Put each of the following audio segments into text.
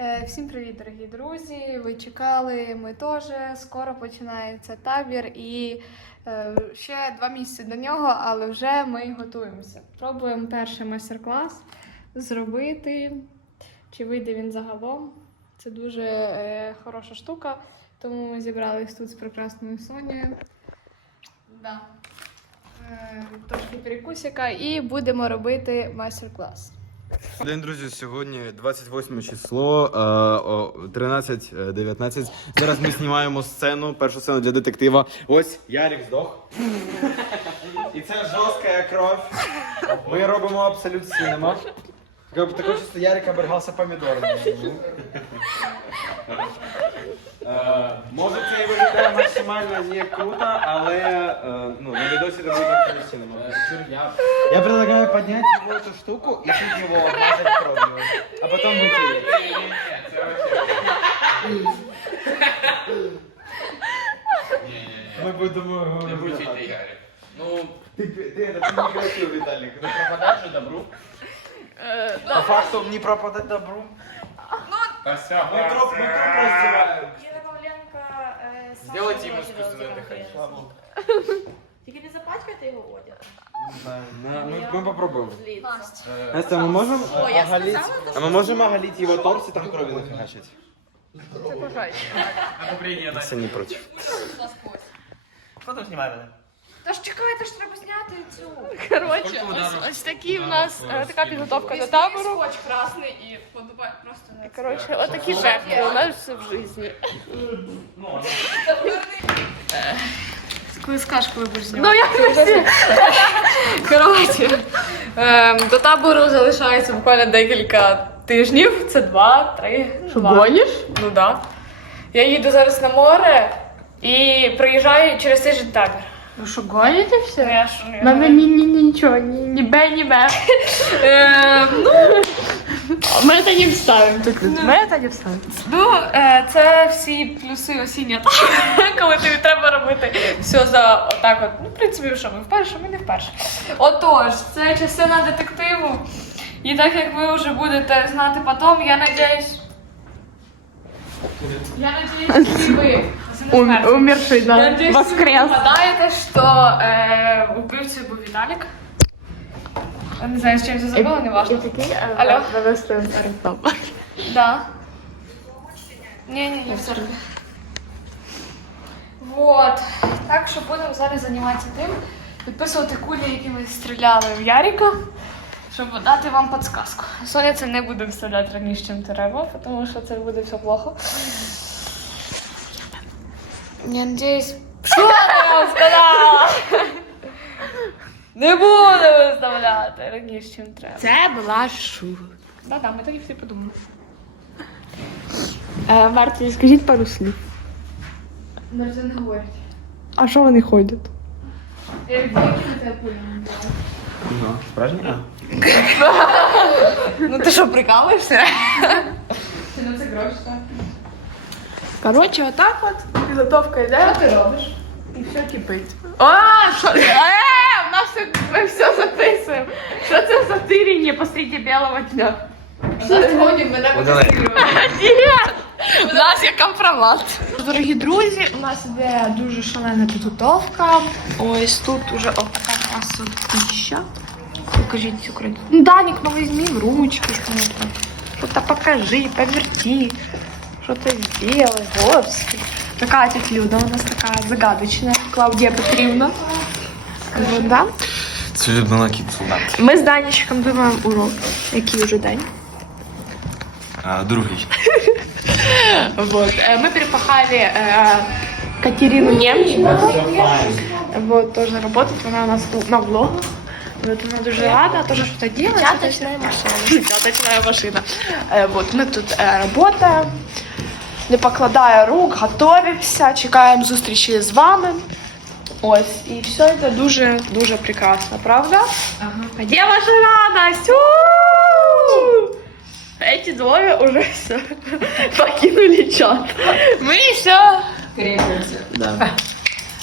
Е, Всім привіт, дорогі друзі! Ви чекали, ми теж. Скоро починається табір і е, ще два місяці до нього, але вже ми готуємося. Пробуємо перший майстер-клас зробити. Чи вийде він загалом? Це дуже е, хороша штука, тому ми зібрались тут з прекрасною Сонією. Да. Трошки перекусика і будемо робити майстер-клас. День, друзі, сьогодні 28 число, е, о 13.19. Зараз ми знімаємо сцену, першу сцену для детектива. Ось Ярік здох. І це жорстка кров. Ми робимо абсолют сінема. Таке чисто Ярик обергався помідором. Е, Може це і виглядає максимально не круто, але е, ну, на відосі це буде абсолют сінема. Я предлагаю поднять его эту штуку и чуть его обмазать кровью, а потом вытереть. Мы будем... Не будь йти, Ярик. Ну, Ты, ты, это, ты не красив, Виталик. не пропадаш же добру. По факту не пропадать добру. Та все, Мы труп, мы труп раздеваем. Іра Павленко е, з Сделайте вашого ему одягу искусственное одягом дыхание. приїхала. Тільки не запачкайте його одяг. Мы, мы попробуем. Зліться. Настя, мы можем О, я оголить... сказала, А мы можем оголить его торс и там крови нафигачить? Одобрение Настя не против. Потом снимай мене. Та ж чекайте, ж треба зняти цю. Коротше, Скільки ударів? Ось, ось такі в нас е, така підготовка до табору. Скотч красний і подубай просто не коротше, отакі жертви у нас все в житті. Коли скажеш, коли будеш знімати. Ну, я не Коротше, ем, до табору залишається буквально декілька тижнів. Це два, три. Що, гониш? Ну так. Да. Я їду зараз на море і приїжджаю через тиждень в табір. Ви що, гоните Ну, все? я Мене ні, ні, ні, нічого, ні, ні бе, ні бе. Ем, ну, Ми це не вставимо тут. Ми це не вставимо. Ну, е, це всі плюси осіння, коли тобі треба робити все за отак от. Ну, в принципі, що ми вперше, ми не вперше. Отож, це частина детективу. І так як ви вже будете знати потім, я надіюсь. Я надіюсь, і ви. Умерший, Я да. надіюсь, ви Воскрес. вгадаєте, що е, убивцею був Віталік. Я не знаю, з чим це зробила, не важливо. Алло? Алло. Да. Не-не-не, в церкві. Вот. Так що будемо зараз займатися тим, підписувати кулі, які ми стріляли в Яріка, щоб дати вам підсказку. Соня це не буде вставляти раніше, ніж треба, тому що це буде все плохо. Я надіюсь. Що я вам сказала? Не буду виставляти раніше, ніж треба. Це була шуга. Да-да, ми так і всі подумали. Е, Марті, скажіть пару слів. Ну, це не говорять. А що вони ходять? Як викинути пулю. Ну, справжньо? Ну ти що, прикалуєшся? Чи на це гроші, так? Коротше, отак от підготовка йде. Що ти робиш? І все кипить. А, що? Е, у нас все, ми все записуємо. Що це за тиріння посреди білого дня? Сьогодні мене У нас є компромат. Дорогі друзі, у нас іде дуже шалена підготовка. Ось тут уже отака красотища. Покажіть цю красоту. Ну, Данік, ну візьми в ручки что-то. Что-то покажи, поверти. Что-то сделай, господи. Такая тетя Люда у нас такая загадочная. Клавдия Петрівна. Вот, да? Це Людмила Кіт солдат. Ми з Данічком думаємо урок. Який уже день? А, другий. Вот. э, Мы перепахали э, Катерину Немченко. Вот, тоже работает она у нас тут на влогах. Вот, она дуже рада, тоже что-то делает. Пяточная машина. Пяточная машина. Э, Вот, мы тут э, работаем, не покладая рук, готовимся, чекаємо зустрічі з вами. Ось, і все це дуже, дуже прекрасно, правда? Ага. А Где ваша радость? У-у-у! Эти двое уже все покинули чат. Мы все. Да.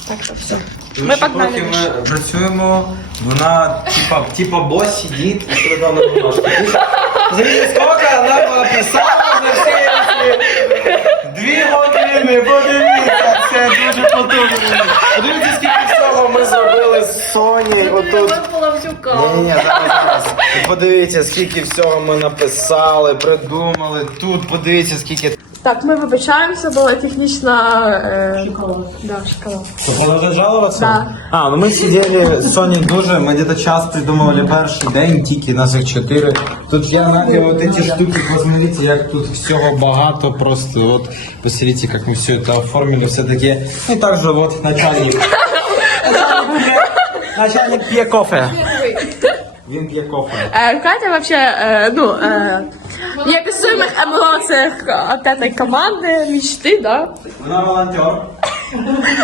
Так що все. Тому Ми що погнали поки вище. ми працюємо, вона типа, типа бос сидить і середовно ножки. Завіде сколько вона написала за Дві години, подивіться, це дуже потужно. Подивіться, скільки цього ми зробили з Соні. Отут. Ні, ні, зараз. Подивіться, скільки всього ми написали, придумали. Тут подивіться, скільки. Так, ми вибачаємося, була технічна е... шоколад. Да, шоколад. Вона? Да. А, ну ми сиділи з Соні дуже, ми десь час придумували перший день, тільки нас їх чотири. Тут я Надя, от ці штуки, посмотрите, як тут всього багато, просто от посмотрите, як ми все це оформили, все таке. Ну так же, от начальник. Начальник п'є кофе. Він п'є кофе. Э, Катя вообще, э, ну, э, в неописуемых эмоциях от этой команды мечты, да? Вона волонтер.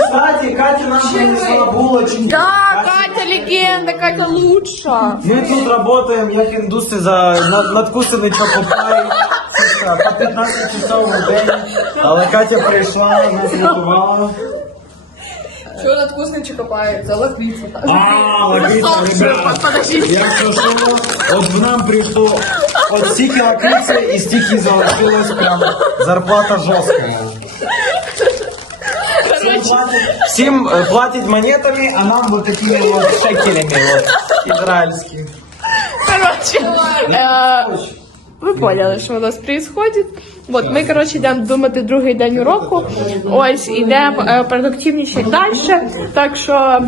Кстати, Катя нам принесла булочки. Да, Катя легенда, Катя лучше. Ми тут работаем як індуси за над- надкусаний чокопай. Це По 15 часов в день. Але Катя прийшла, нас готувала. Що над вкусним копають? Залапіться так. А, лакріця, ребята. Якщо що, от в нам прийшло от стільки лакриці і стільки залишилось прям зарплата жорстка. Всім платять, всім е, платять монетами, а нам вот такими вот шекелями вот, ізраїльськими. Короче, э, ви поняли, що у нас происходит. Вот, ми, коротше, йдемо думати другий день уроку. Ось, йдемо е, продуктивніше далі. Так що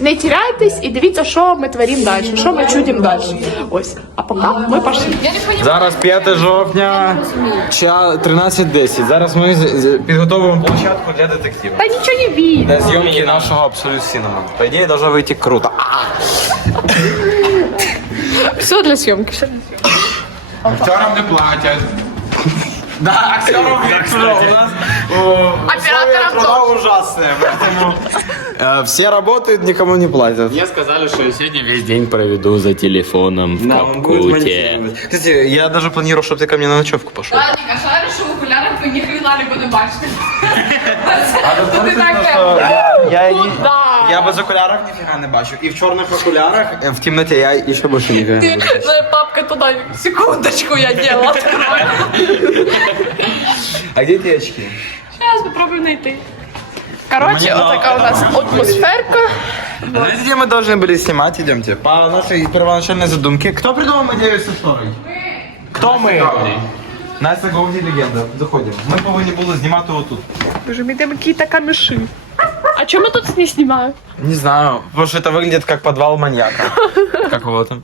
не теряйтесь і дивіться, що ми творимо далі, що ми чудимо далі. Ось, а поки ми пошли. Зараз 5 жовтня, ча 13.10. Зараз ми підготовуємо площадку для детектива. Та нічого не видно. Для зйомки нашого Абсолют Синема. По ідеї, должно вийти круто. Все для зйомки, все для зйомки. Актерам не платять. Да, актеров у нас Операторов труда ужасные, поэтому все работают, никому не платят. Мне сказали, что я сегодня весь день проведу за телефоном в Да, Капкуте. Кстати, я даже планирую, чтобы ты ко мне на ночевку пошел. Данік, а шариш, що в окулярах ви ніхрена не буде бачити. Ти таке. Я, Куда? я без окуляров нифига не бачу. И в черных окулярах, э, в темноте я еще больше нифига не бачу. Ты, папка, туда, секундочку я делала. А где эти очки? Сейчас попробую найти. Короче, вот такая у нас атмосферка. Знаете, где мы должны были снимать? Идемте. По нашей первоначальной задумке. Кто придумал идею со шторой? Кто мы? Настя Говді легенда. Заходимо. Ми повинні були знімати отут. Боже, мы там какие-то камеши. А что мы тут не снимаем? Не знаю, потому что это выглядит как подвал маньяка. Какого-то.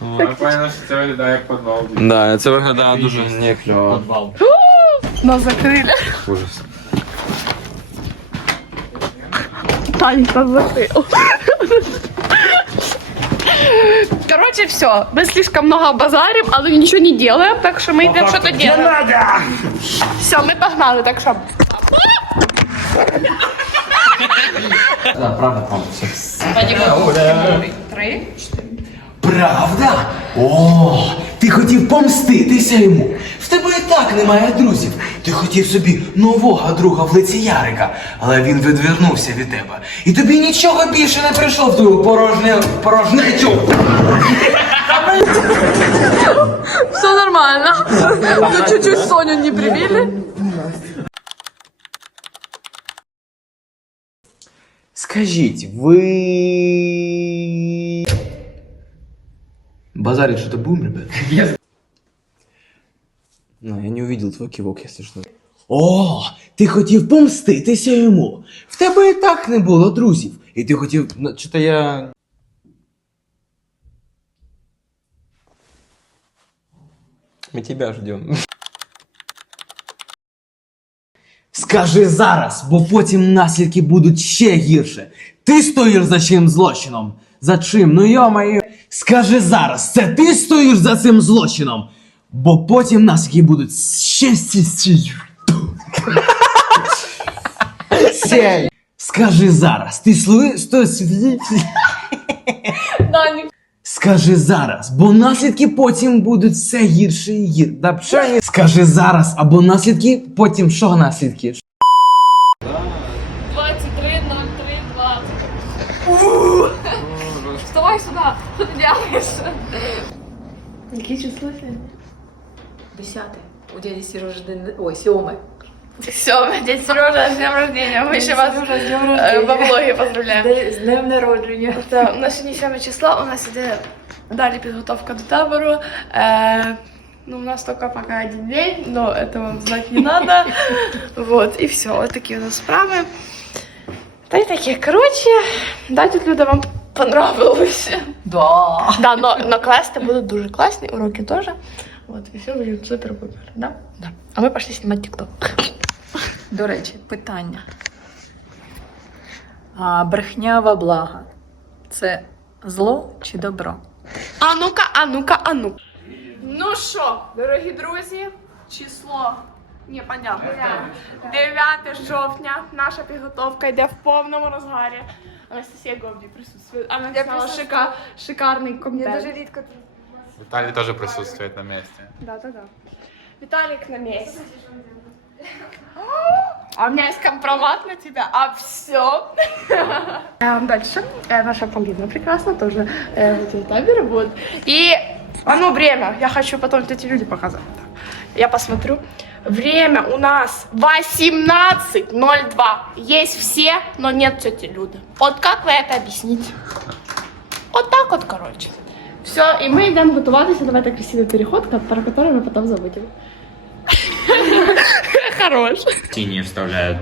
Ми поняли, що це виглядає як підвал. Да, це виглядає дуже не кльово. Нас закрыли. Ужас. Таник нас закрыл. Короче, все. Мы слишком много базарим, а ничего не делаем, так что мы идем что-то делаем. Все, мы погнали, так что... Правда? О, ти хотів помститися йому. В тебе і так немає друзів. Ти хотів собі нового друга в лиці Ярика, але він відвернувся від тебе. І тобі нічого більше не прийшло в твою порожню порожнечу. Все нормально. Ну, чуть-чуть Соню не привили. Скажіть, ви. Базарить что-то будем, ребят? Ну, я не увидел твой кивок, если что. О, ти хотів помститися йому. В тебе і так не було друзів. І ти хотів. Ну, что-то я... Мы тебя ждем. Скажи зараз, бо потім наслідки будуть ще гірше. Ти стоїш за чим злочином. За чим? Ну йо-моє. Скажи зараз, це ти стоїш за цим злочином. Бо потім наслідки будуть ще Сей. Скажи зараз, ти слуги... Сто... Скажи зараз, бо наслідки потім будуть все гірше і гірше. Скажи зараз, або наслідки, потім що наслідки? делаешь? Какие числа сегодня? Десятое. У дяди Сережи день... Ой, сьоме. Все, дядя Сережа, с днем рождения. Мы еще вас э, во влоге поздравляем. З днем народження. Это у нас сегодня 7 число, у нас іде Далі підготовка до табору. Е, ну, у нас только пока один день, но этого знать не надо. Вот, и все. Вот такие у нас справи. Та й таке. Коротше, да, тут люди вам понравилось. Да. Да, но, но квести будут дуже классные, уроки тоже. Вот, и все будет супер-пупер, да? Да. А мы пошли снимать тикток. До речі, питання. А брехня во благо. Це зло чи добро? А ну-ка, а ну-ка, а ну. Ну що, дорогі друзі, число непонятно. 9 жовтня. Наша підготовка йде в повному розгарі. Анастасія Говді присутствує. Вона зняла шика, шикарний контент. рідко Виталий тоже присутствует на месте. Да, да, да. Виталик на месте. А у меня есть компромат на тебя, а все. Дальше. Э, Наша Полина прекрасно тоже э, в этом таборе будет. И оно время. Я хочу потом эти люди показать. Я посмотрю. Время у нас 18.02. Есть все, но нет тети Люды. Вот как вы это объясните? Вот так вот, короче. Все, и мы идем готовиться. Давай так красивый переход, ко- про который мы потом забудем. Хорош. Синие вставляют.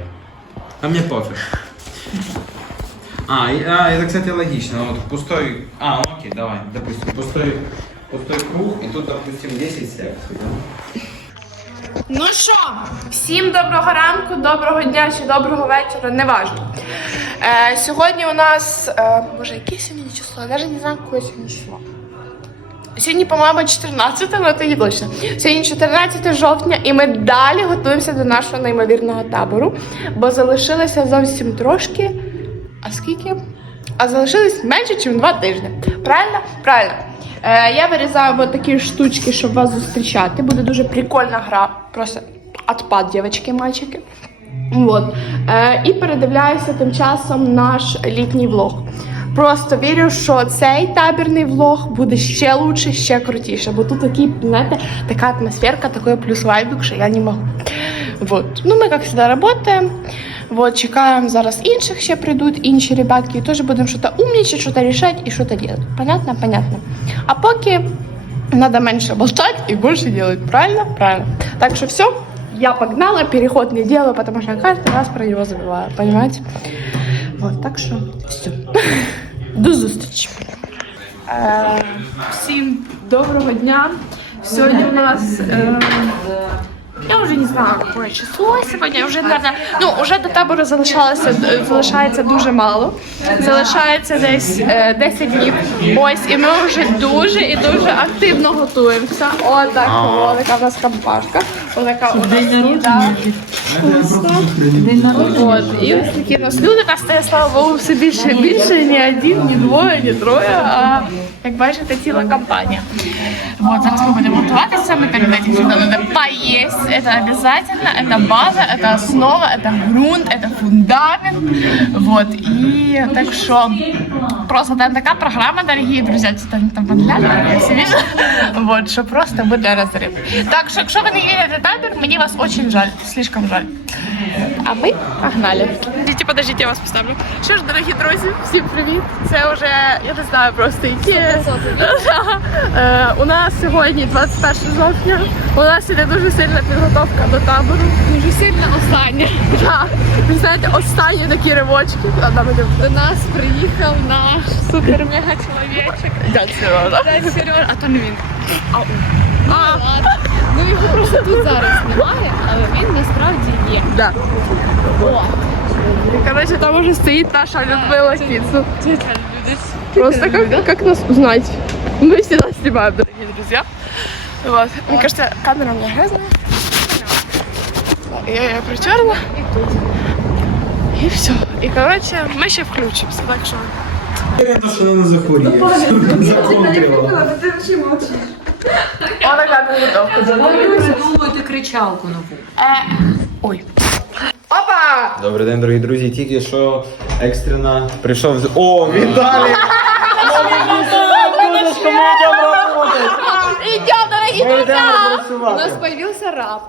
А мне пофиг. А, а, это, кстати, логично. Вот пустой... А, окей, давай, допустим, пустой, пустой круг, и тут, допустим, 10 секций. да? Ну що, всім доброго ранку, доброго дня чи доброго вечора, неважно. Е, сьогодні у нас. Е, боже, яке сьогодні число? Я навіть не знаю, яке сьогодні число. Сьогодні, по-моєму, 14, але це точно. Сьогодні 14 жовтня, і ми далі готуємося до нашого неймовірного табору, бо залишилося зовсім трошки. А скільки? А залишилось менше, ніж два тижні. Правильно? Правильно. Е, я вирізаю от такі штучки, щоб вас зустрічати. Буде дуже прикольна гра. Просто отпад, дівчатки, мальчики. Вот. Е, і передивляюся тим часом наш літній влог. Просто вірю, що цей табірний влог буде ще лучше, ще крутіше, бо тут такий, знаєте, така атмосферка, такой плюс вайбик, що я не можу. Вот. Ну, ми, як завжди, працюємо. Вот, чекаємо зараз інших ще прийдуть, інші ребятки, і теж будемо щось умнічати, щось рішати і щось робити. Понятно? Понятно. А поки надо меньше болтать и больше делать. Правильно? Правильно. Так что все. Я погнала, переход не делаю, потому я каждый раз про него забываю, понимаете? Вот, так что все. До зустрічі. Е, всім доброго дня. Сьогодні у нас. Е, я вже не знаю, яке число сьогодні. Вже наверное, ну вже до табору залишалося залишається дуже мало. Залишається десь е, 10 днів. Ось, і ми вже дуже і дуже активно готуємося. Отак, така в нас компашка. Отака у нас їда. Вкусно. От, і ось такі у нас люди нас стає, слава Богу, все більше і більше, ні один, ні двоє, ні троє, а як бачите, ціла компанія. Вот, зараз ми будемо готуватися, ми перед этим всегда надо поесть, это обязательно, это база, это основа, это грунт, это фундамент, вот, и так что просто там така программа, дорогие друзья, це там, там подглядывали, я все вижу, вот, що просто буде розрив. Так що, якщо ви не їдете табір, мені вас очень жаль, слишком жаль. А ми погнали. Подождите, подождите, я вас поставлю. Що ж, дорогі друзі, всім привіт. Це вже, я не знаю, просто які. Е, У нас сьогодні 21 жовтня. У нас іде дуже сильна підготовка до табору. Дуже сильна остання. Так. Ви знаєте, останні такі ривочки. До нас приїхав наш супер-мега чоловічок. Дядь Сережа, а то не він. А, а. Ну його просто тут зараз немає, але він насправді є. Да. И, короче, там уже стоит наша Людмила Кицу. Просто как, как нас узнать? Мы всегда снимаем, дорогие друзья. Вот. Мне кажется, камера у меня грязная. Я ее притерла. И все. И, короче, мы еще включимся. Так что... що вона не захворіє. Она камера готовка. Замовити кричалку нову. Е, Ой. Опа! Добрий день, дорогі друзі. Тільки що екстрена прийшов з. О, Віталій! Идем, дорогие друзья! У нас появился появився раб.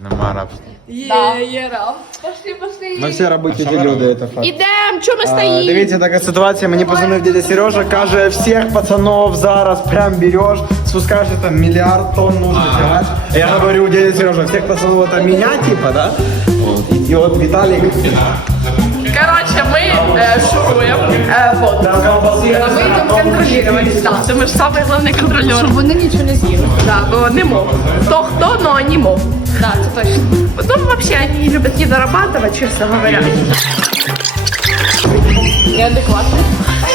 Нема рабства. Є, є раб. Пошли, пошли. Ми всі робити люди, це факт. Ідем, чому ми А, стоїмо? Дивіться, така ситуація. Мені позвонив дядя Сережа, каже, всіх пацанов зараз прям береш, спускаєшся там мільярд тонн нужно тягати. Я говорю, дядя Сережа, всіх пацанов это меня, типа, да? Вот. І от Віталік. Короче, мы э, шуруем. Э, вот. Там колбаси. Мы идем контролировать. Да, це ми ж самий головний контролер. Щоб вони нічого не з'їли. Да, бо не можуть. Хто хто, но они могут. Да, це точно. Потом вообще они любят не дорабатывать, честно говоря. Неадекватно.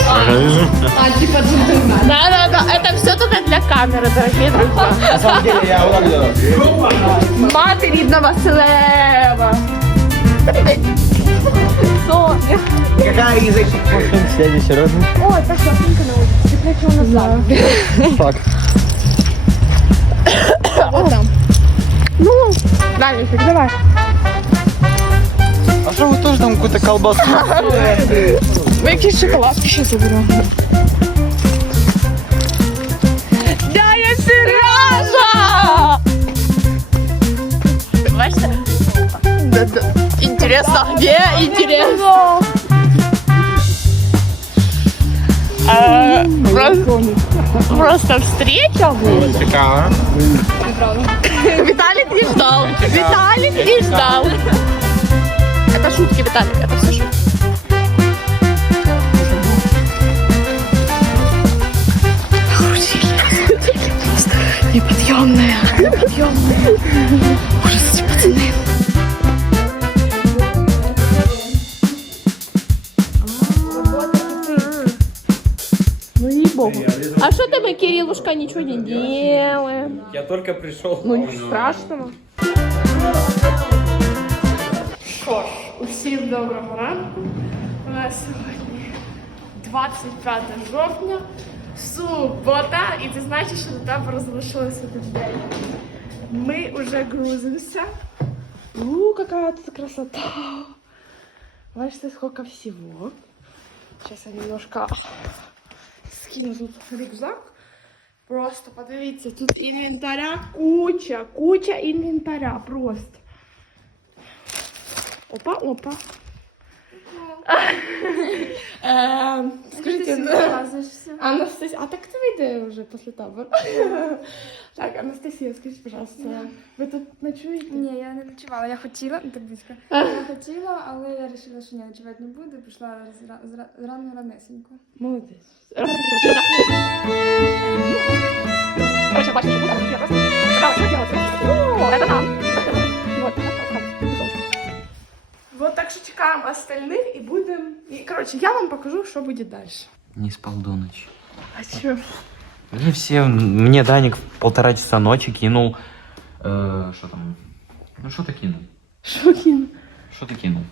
А, типа джентльмен. Да, да, да. Это все только для камеры, дорогие друзья. На самом деле я делаю. Мати рідного Василева. Соня. Какая язык? Дядя Сережа. Ой, так шапинка на улице. Ты прячу назад. Так. Ну, далі, давай. А что вы тоже там какую-то колбасу? Ви якісь шоколадки ще заберемо. Дядя Сережа! Бачите? Да-да. Интересно, где? Интересно. А, просто, просто встреча будет. Цікаво. Виталик не ждал. Виталик не ждал. Это шутки, Виталик, это все шутки. Неподъемная, неподъемная. А что ты мы, Кириллушка, ничего не делаем? Я только пришел. Ну, нічого страшного. Що ж, усім доброго ранку. У нас сьогодні 25 жовтня, субота, і це значить, що до табору залишилося день. Ми вже грузимося. У, какая тут красота! Бачите, сколько всего. Сейчас я немножко скину тут рюкзак. Просто подивіться, тут інвентаря куча, куча інвентаря просто. Опа, опа. Е, Скажіть, Анастасія, а так ти вийде вже після табору. Так, Анастасія, скажіть, пожалуйста, ви тут ночуєте? Ні, я не ночувала. Я хотіла, ну так близько. Я хотіла, але я вирішила, що ні, ночувати не буду. Пішла рано ранесенько. Молодець. Бачиш, що буде, нам. Вот так что чекаем остальных и будем... И, короче, я вам покажу, что будет дальше. Не спал до ночи. А что? Мне все, мне Даник полтора часа ночи кинул. э, Что там? Ну что ты кинул? Что, Кин? Что ты кинул?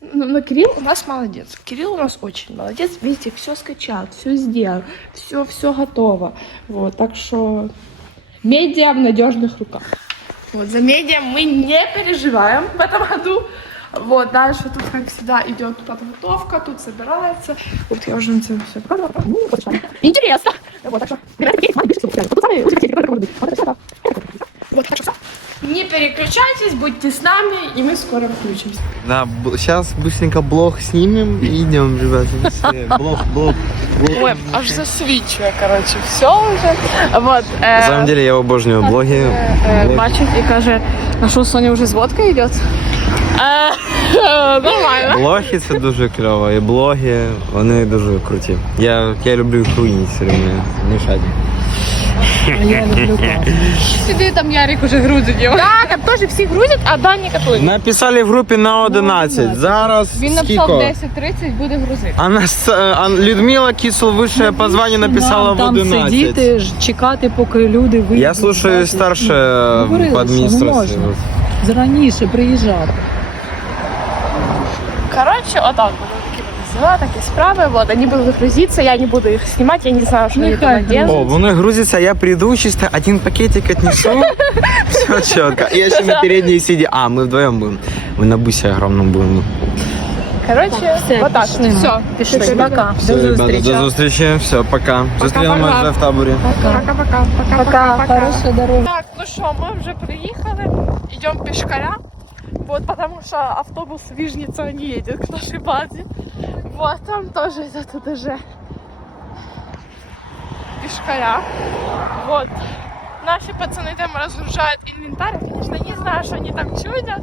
Ну, но Кирилл у нас молодец. Кирилл у нас очень молодец. Видите, все скачал, все сделал, все, все готово. Вот, так что медиа в надежных руках. Вот, за медиа мы не переживаем в этом году. Вот, дальше тут, как всегда, идет подготовка, тут собирается. Вот я уже на все ну, Интересно. Вот, так что, вот, вот, так что, вот, так что, вот, так вот, так вот, так что, вот, так что, не переключайтесь, будьте с нами, и мы скоро включимся. Да, сейчас быстренько блог снимем и идем, ребята. Блог, блог, блог. Ой, аж засвічує, коротше, все вже. Вот, На е, самом деле я обожнюю блоги. е, Блоги. бачить і каже, а що, Соня вже з водкою йде? Е, Нормально. Блоги це дуже кльово. І блоги, вони дуже круті. Я, я люблю руїнити все время. Мішати. Сюди там Ярик уже грузить його. Так, а теж всі грузять, а Дані катують. Написали в групі на 11. Зараз Він написав скільки? 10.30, буде грузити. А нас е, а Людмила Кисел вище по званню написала в там 11. сидіти, ж, чекати, поки люди вийдуть. Я слушаю старше Говорили, по що адміністрації. можна. Раніше приїжджати. Короче, отак буде дела, такі справи. Вот, они будут грузиться, я не буду их снимать, я не знаю, что они Нехай там О, делают. вони грузяться, я приду, чисто один пакетик отнесу. Все четко. Я еще на передней сиди. А, мы вдвоем будем. Мы на бусе огромном будем. Короче, вот так. пішли. Все, Пішли, пока. Все, До ребята, зустрічі. до зустрічі. Все, пока. Зустрінемось пока. вже в таборі. Пока-пока. Пока-пока. Хорошої дороги. Так, ну что, мы уже приехали, идем пешкаря. Вот, потому что автобус Вижница не едет к нашей базе. Вот, там тоже этот этаже пешкаря. Вот. Наши пацаны там разгружают инвентарь. Конечно, не знаю, что они там чудят.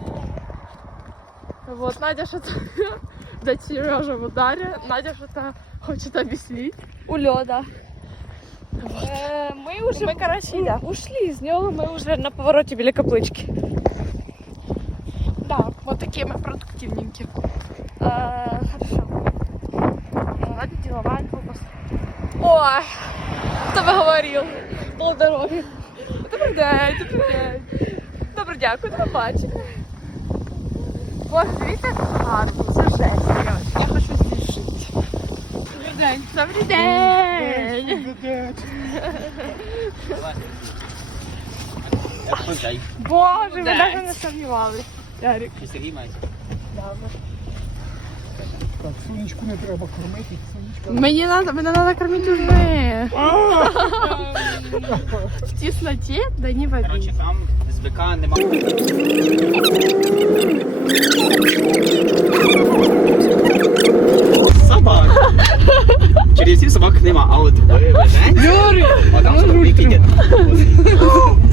Вот, Надя что-то... Дать Сережа в ударе. Надя что-то хочет объяснить. У лёда. Е, Ми вже Мы, короче, да. ушли з нього, ми вже на каплички. Да, вот такие мы продуктивненькие. Е, Хорошо. Ладно, деловая глупость. Ой, хто би говорив? До дороги. Добрий день, добрий день. Добре, дякую, до побачення. Боже, дивіться, як гарно. Це жесть, серйозно. Я хочу здесь жити. Добрий день. Добрый день! Боже, мы даже не сомневались. Ярик. І Сергій мається. Так, сонечку не треба кормити. Мені надо, мене треба кормити уже. В тісноті, да не в обід. Там з бика немає. Через всіх собак нема, а от вижень. Там собак.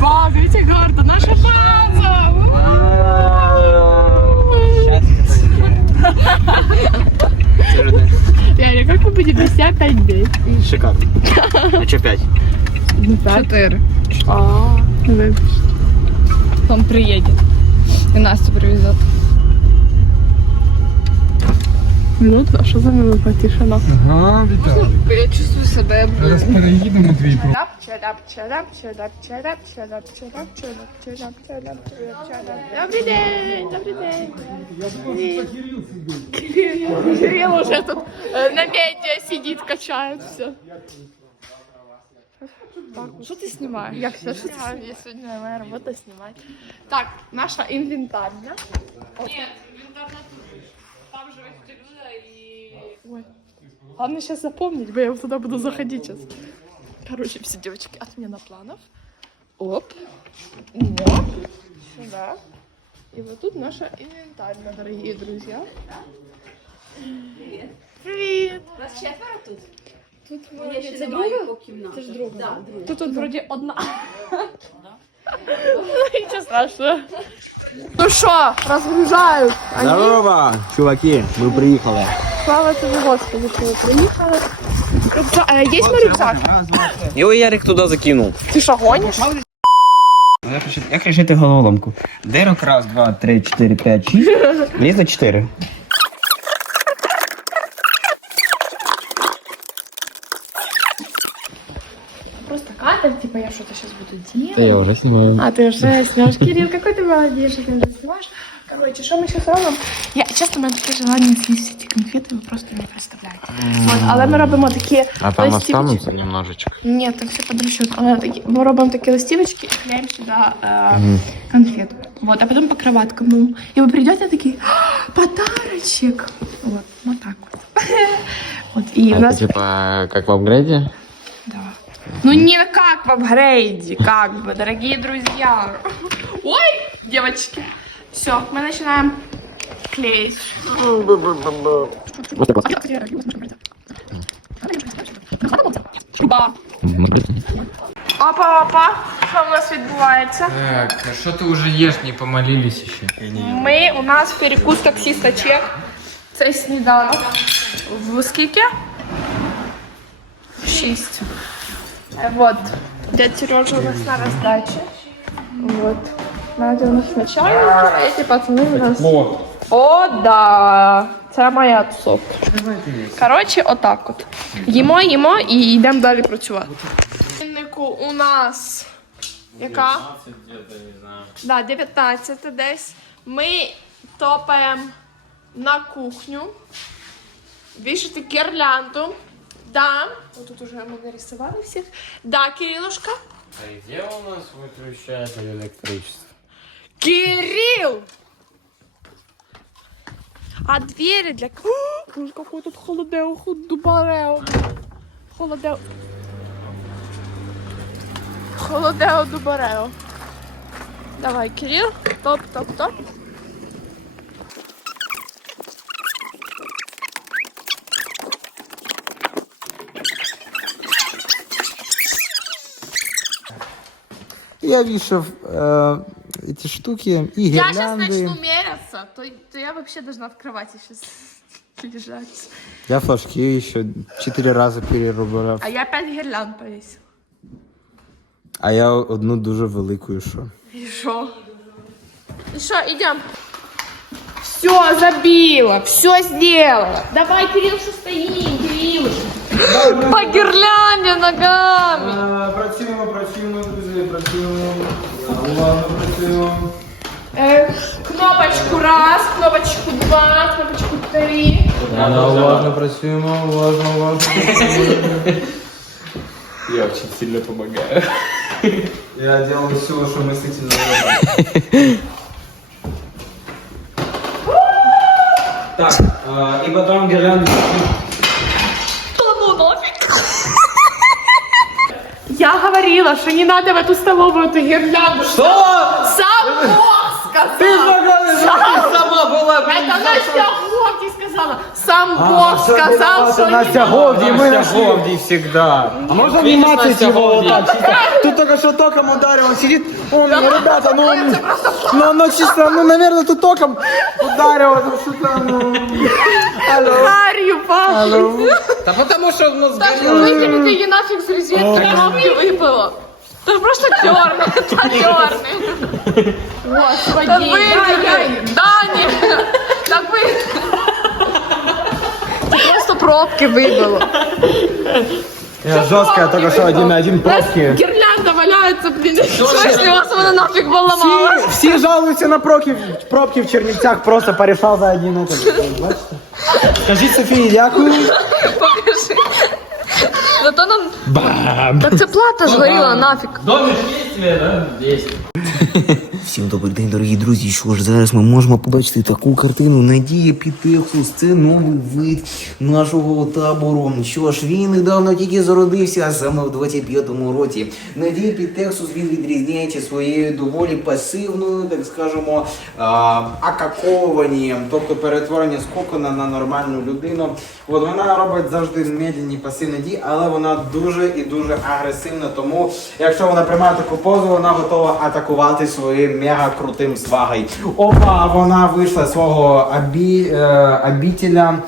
Ба, дивіться, гордо, наша паца! Ярик, как мы будем без 5 дней? Шикарно. А що п'ять? Чотири. А, Он приедет. И Настю привезет. Минут, а що за минута? Тишина. Ага, Віталій. Я чувствую себе. Зараз переїдемо твій про. Добрий день, добрий день. Я думаю, що Кирилл сидить. Кирилл, Кирилл уже тут на медиа сидит, качает все. Так, що ти знімаєш? Я все снимаю, я сьогодні моя робота знімати. Так, наша інвентарна. Ні, інвентарна тут. Ой. Главное сейчас запомнить, бо я туда буду заходить сейчас. Короче, все девочки, отмена планов. Оп. Оп. Сюда. И вот тут наша инвентарная, дорогие друзья. Привет. Вас четверо тут? Тут вроде це друга? по кімнатах. Це ж друга. Да, друга. Тут тут вроде одна. Ничего страшного. Ну что, разгружают. Они, Здорово, чуваки, ми приїхали. слава тебе, Господи, что вы приехали. Рюкзак. А есть мой рюкзак? Його Ярик туди закинув. Ты что, гонишь? Як рішити головоломку? Дирок раз, два, три, чотири, п'ять, шість. Лізе чотири. кадр, типа я что-то сейчас буду делать. я вже знімаю. А ты уже сняешь. Кирилл, какой ты молодец, что ты уже снимаешь. Короче, что мы сейчас робимо? Я, чесно, мене таке желання з'їсти ці конфети, ви просто не представляєте. От, але ми робимо такі А там листівочки. остануться немножечко. Ні, там все под расчет. Але такі, ми робимо такі листівочки і клеїмо сюди е, конфету. Вот, а потом по кроваткам. Ну, и вы придете такие, «А, подарочек. Вот, вот так вот. Вот, и у нас... типа, как в апгрейде? Да. Ну не как в апгрейде, как бы, дорогие друзья. Ой, девочки. Все, мы начинаем клеить. Ба. Опа, опа, що в нас відбувається? Так, а что ты уже ешь, не помолились еще? Ми, у нас перекус таксиста чек. Це сніданок. В скільки? В Шість. Вот. Дядь Сережа у нас на роздачі. Вот. Надя у нас начальник, а эти пацаны у нас... О, да! Це моя тусовка. Коротше, отак от. Їмо, їмо і йдемо далі працювати. У нас яка? Да, 19 десь. Ми топаємо на кухню. Вішати гірлянду. Да. Вот тут уже мы нарисовали всех. Да, Кириллушка. А где у нас выключатель электричества? Кирилл! А двери для... О, Боже, какой тут холодео, дубарео. Холодео. Холодео дубарео. Давай, Кирилл. Топ, топ, топ. Я вішав е, ці штуки і Я сейчас гірлянди. начну меряться, то, то я вообще должна в кровати сейчас лежать. Я флажки ще чотири рази переробляв. А я опять гирлянд повесила. А я одну дуже велику і що. И шо? И шо, идем. Все, забила, все сделала. Давай, Кириллша, стоим, Кириллша. По гірлянді ногами. Працюємо, працюємо, друзі, працюємо. Уважно працюємо. Э, кнопочку раз, кнопочку два, кнопочку три. Уважно працюємо, уважно, уважно. Я очень сильно помогаю. Я делал все, что мыслительно возможно. Так, э, и потом гирлянду. Я говорила, что не надо в эту столовую эту гирлянду. Что? Сам Бог сказал. Ты сама была, Это Настя Говди сказала. Сам Бог сказал, что не Настя надо. Говді, ми Настя Говди всегда. А можно анимацию типа вот так? чисто? Тут только что током ударил, он сидит, он, ребята, ну, он, ну, ну, чисто, ну, наверное, тут током ударил, ну, что-то, ну, алло, Харью, пап. алло. Да потому что у нас Выкинуть її нафіг з розетки, кнопки випало. Це просто чорне, це чорне. Господи, Та дай, дай. викинь, Дані, та викинь. Це просто пробки вибило. Я жестко, только что один на один пробки. Гірлянда валяється, блін. В смысле, у вас вона нафіг поламала? Всі, всі жалуються на пробки, пробки в Чернівцях, просто порішав за один этот. Бачите? Скажіть Софії, дякую. Покажи. Зато нам... Так це плата згоріла, нафіг. Домик есть тебе, да? Есть. Всім добрий день, дорогі друзі. Що ж зараз ми можемо побачити таку картину. Надія Пітехус. Це новий вид нашого табору. Що ж, він недавно тільки зародився, а саме в 25-му році. Надія Пітехус він відрізняється своєю доволі пасивною, так скажемо, а, тобто перетворення з кокона на нормальну людину. От вона робить завжди медленні пасивні дії, але вона дуже і дуже агресивна. Тому, якщо вона приймає таку позу, вона готова атакувати своїм мега крутим свагою. Опа, вона вийшла з свого обі, е, обітеля.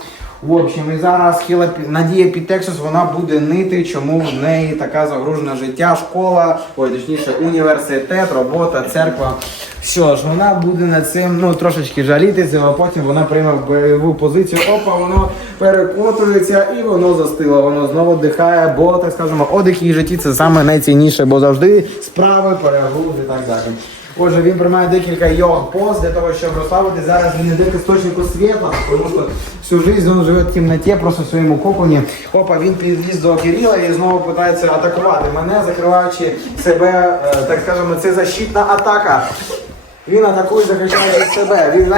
В общем, і зараз Хіла Надія Пітексус вона буде нити, чому в неї така загружена життя, школа, ой, точніше, університет, робота, церква. Що ж, вона буде над цим ну трошечки жалітися, а потім вона прийме бойову позицію. Опа, воно перекотується і воно застило. Воно знову дихає, бо так скажемо, одих її житті це саме найцінніше, бо завжди справи, перегруз і так далі. Отже, він приймає декілька йог поз для того, щоб розслабити. Зараз він йде к істочнику світла, тому що всю життя він живе в темноті, просто в своєму коконі. Опа, він підліз до Кирила і знову питається атакувати мене, закриваючи себе, е, так скажемо, це защитна атака. Він атакує, захищаючи себе. Він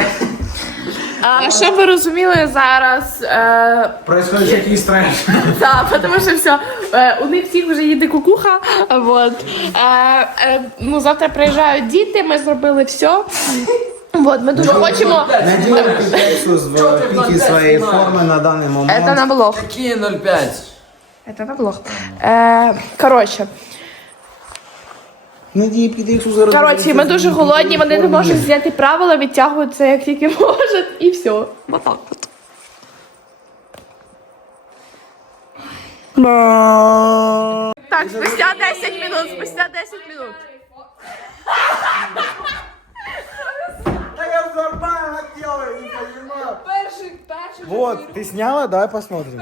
А, щоб ви розуміли, зараз е, происходить якийсь треш. Да, потому что все, у них всіх вже їде кукуха. Вот. Е, е, ну, завтра приїжджають діти, ми зробили все. Вот, ми дуже хочемо. Надія Пітексус в пікі своєї форми на даний момент. Это на блог. Какие 0,5? Это на блог. Е, коротше, Надія Пітексус зараз. коротше, ми дуже голодні, вони не можуть зняти правила, відтягуються як тільки можуть, і все. Вот так от. Так, спустя 10 минут, спустя 10 минут. Я нормально делаю, не понимаю. Перший, перший Вот, ты сняла? Давай посмотрим.